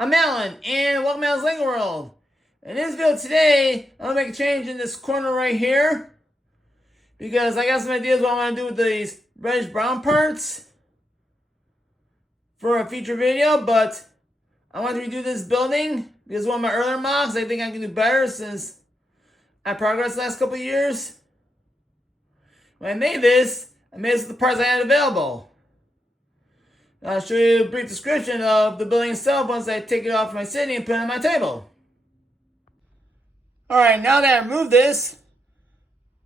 I'm Alan, and welcome to Alan's Lego World. In this video today, I'm going to make a change in this corner right here, because I got some ideas what I want to do with these reddish brown parts for a future video, but I want to redo this building, because one of my earlier mocks, I think I can do better since I progressed the last couple of years. When I made this with the parts I had available. I'll show you a brief description of the building itself once I take it off my sitting and put it on my table. Alright, now that I removed this,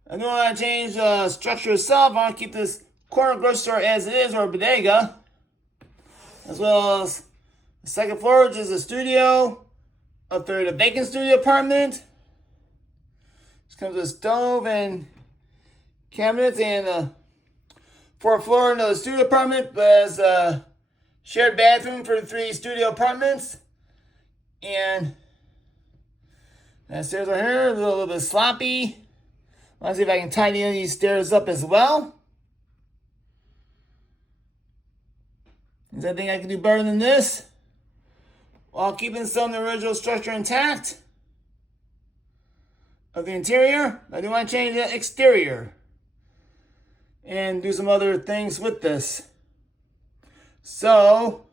I don't want to change the structure itself. I want to keep this corner grocery store as it is, or bodega. As well as the second floor, which is a studio. Up there, the vacant studio apartment. This comes with a stove and cabinets, and the fourth floor into the studio apartment, but as a shared bathroom for the 3 studio apartments. And that stairs right here, a little bit sloppy. Let's see if I can tidy these stairs up as well. Is there anything I can do better than this, while keeping some of the original structure intact of the interior? I do want to change the exterior and do some other things with this. So,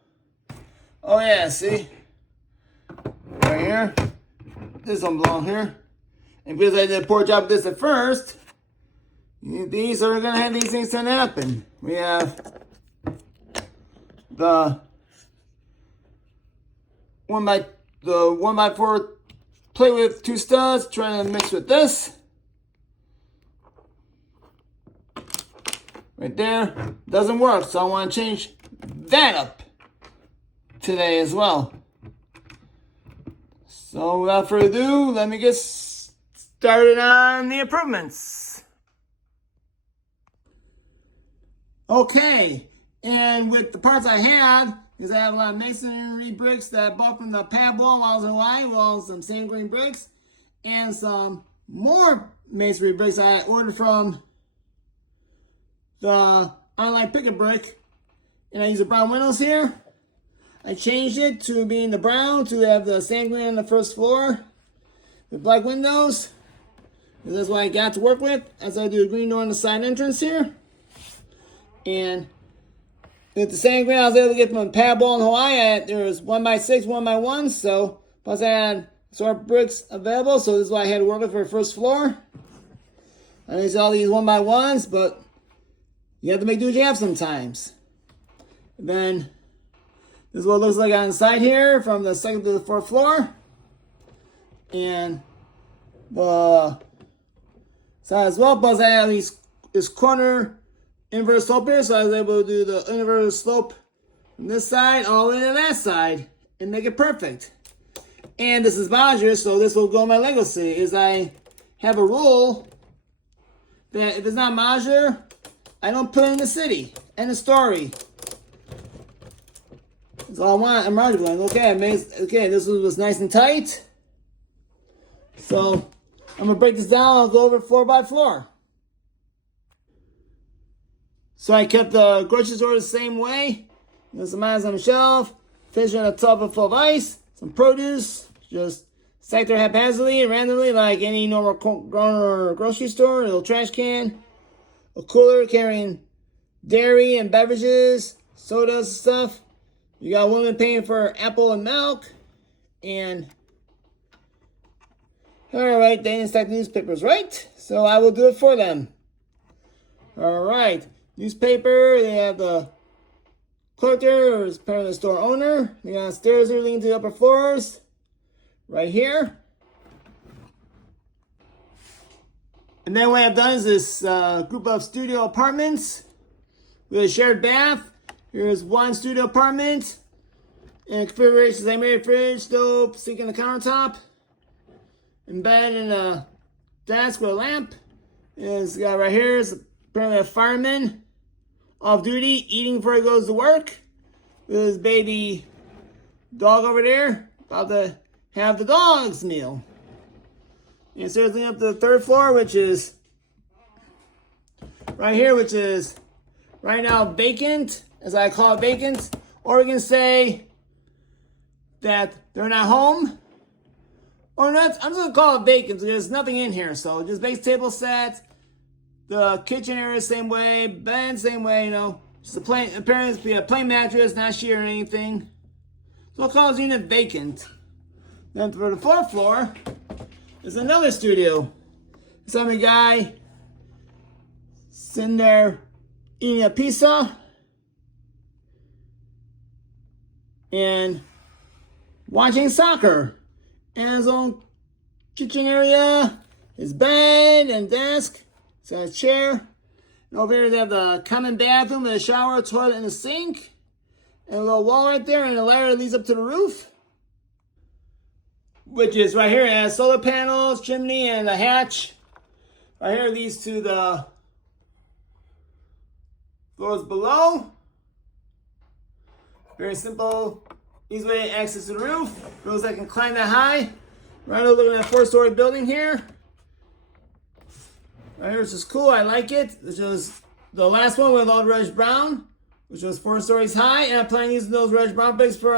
oh yeah, see? Right here. This one belongs here. And because I did a poor job with this at first, these are going to have these things to happen. We have the 1x4 plate with 2 studs, trying to mix with this. Right there, doesn't work, so I want to change that up today as well. So without further ado, let me get started on the improvements. Okay, and with the parts I have, is I have a lot of masonry bricks that I bought from the pad wall while I was in Hawaii, well, some sand grain bricks, and some more masonry bricks I ordered from the online Pick-a-Brick, and I use the brown windows here. I changed it to being the brown to have the sand grain on the first floor with black windows. And that's what I got to work with, as I do a green door on the side entrance here. And with the sand grain, I was able to get from a pad wall in Hawaii. There was 1x6, 1x1, so plus I had sort of bricks available, so this is what I had to work with for the first floor. I used all these 1x1s, but you have to make do what you have sometimes. And then this is what it looks like on the side here from the second to the fourth floor. And the side as well. Plus I have this corner inverse slope here, so I was able to do the inverse slope from this side all the way to that side and make it perfect. And this is modular, so this will go in my Lego city. Is I have a rule that if it's not modular, I don't put it in the city. End of story. That's all I want. I'm modular. Okay, this was nice and tight. So I'm gonna break this down. I'll go over it floor by floor. So I kept the grocery store the same way. There's some items on the shelf. Fish in a tub full of ice. Some produce. Just stacked there haphazardly and randomly, like any normal grocery store. A little trash can. A cooler carrying dairy and beverages, sodas and stuff. You got a woman paying for apple and milk. And alright, they didn't stack the newspapers, right? So I will do it for them. Alright. Newspaper, they have the clerk there, or apparently the store owner. They got stairs there leading to the upper floors. Right here. And then what I've done is this group of studio apartments with a shared bath. Here's one studio apartment. And configurations, I made a fridge, stove, sink in the countertop. And bed and a desk with a lamp. And this guy right here is apparently a fireman off duty, eating before he goes to work. With his baby dog over there, about to have the dog's meal. And so leading up to the third floor, which is right here, which is right now vacant, as I call it vacant. Or we can say that they're not home. Or not, I'm just gonna call it vacant because there's nothing in here. So just base table set. The kitchen area same way, bed same way, you know. Just a plain appearance, be a plain mattress, not sheer or anything. So I'll call this unit vacant. Then for the fourth floor, there's another studio. Some guy sitting there eating a pizza and watching soccer. And his own kitchen area, his bed and desk. He's got a chair. And over here they have the common bathroom, the shower, toilet, and a sink. And a little wall right there, and a ladder that leads up to the roof. Which is right here. It has solar panels, chimney, and a hatch. Right here leads to the floors below. Very simple, easy way to access to the roof. Girls that can climb that high. Right over looking at a 4-story building here. Right here, it's just cool. I like it. This was the last one with all reddish brown, which was 4 stories high. And I plan on using those reddish brown bricks for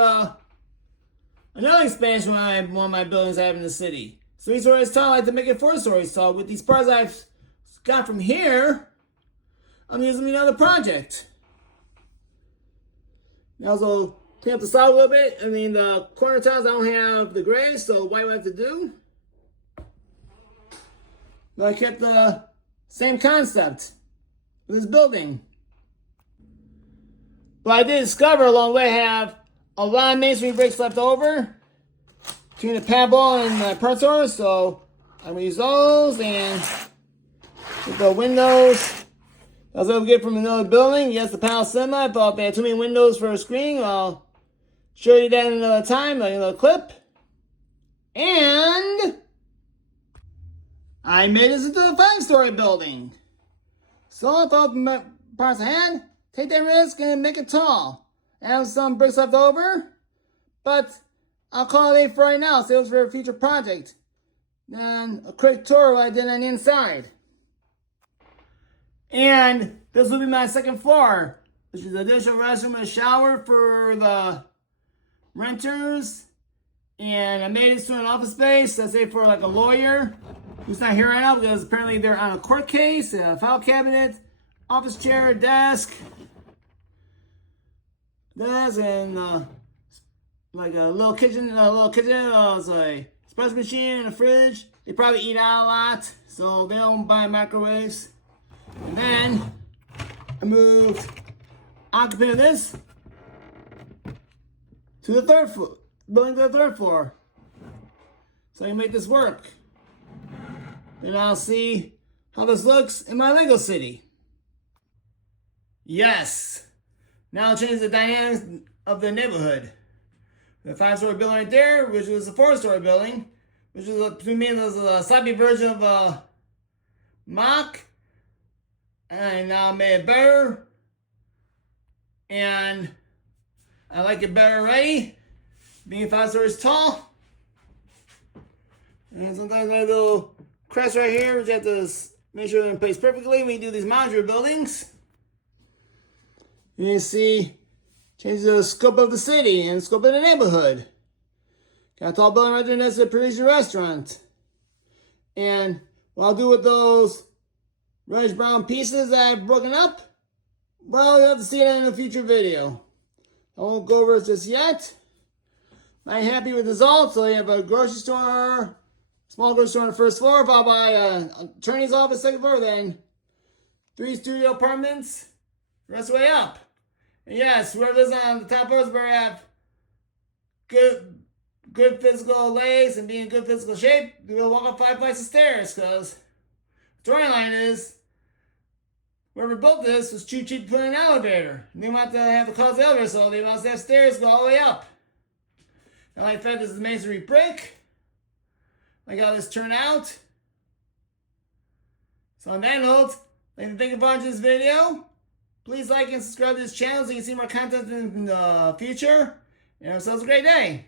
another expansion when one of my buildings I have in the city. 3 stories tall. I like to make it 4 stories tall. With these parts I've got from here, I'm using them in another project. Now, also clean up the side a little bit. I mean, the corner tiles, I don't have the gray, so what do I have to do? But I kept the same concept with this building. But I did discover along the way I have a lot of masonry bricks left over between the pad wall and the pertor, so I'm going to use those and with the windows. I was able to get from another building. Yes, the panel semi. I thought they had too many windows for a screen. I'll show you that another time, like another clip. And I made this into a 5-story building. So I thought the parts I had, take that risk and make it tall. I have some bricks left over, but I'll call it for right now. Save it for a future project. Then a quick tour of what I did on the inside. And this will be my second floor, which is an additional restroom and a shower for the renters. And I made this to an office space, let's say for like a lawyer who's not here right now because apparently they're on a court case, a file cabinet, office chair, desk, and like a little kitchen, it's a espresso machine and a fridge. They probably eat out a lot, so they don't buy microwaves. And then I moved occupant of this to the third floor, building to the third floor. So I can make this work. Then I'll see how this looks in my Lego city. Yes. Now I'll change the dynamics of the neighborhood. The 5-story building right there, which was a 4-story building, which was to me was a sloppy version of a mock. And now I made it better. And I like it better already. Being 5 stories tall. And sometimes I have a little cracks right here, which you have to make sure they're in place perfectly when you do these modular buildings. And you see, change the scope of the city and scope of the neighborhood. Got a tall building right there next to the Parisian restaurant. And what I'll do with those reddish brown pieces that I've broken up, well, you'll have to see that in a future video. I won't go over it just yet. I'm happy with the results. So you have a grocery store, small grocery store on the first floor, followed by an attorney's office, second floor, then 3 studio apartments, the rest of the way up. And yes, whoever lives on the top floors better have good physical legs and be in good physical shape. You will walk up 5 flights of stairs because the storyline is whoever built this was too cheap to put in an elevator. And they want to have to close the elevator, so they want to have stairs go all the way up. And like I said, this is masonry brick. Like how this turned out. So on that note, I'd like to thank you for watching this video. Please like and subscribe to this channel so you can see more content in the future. And have yourselves a great day.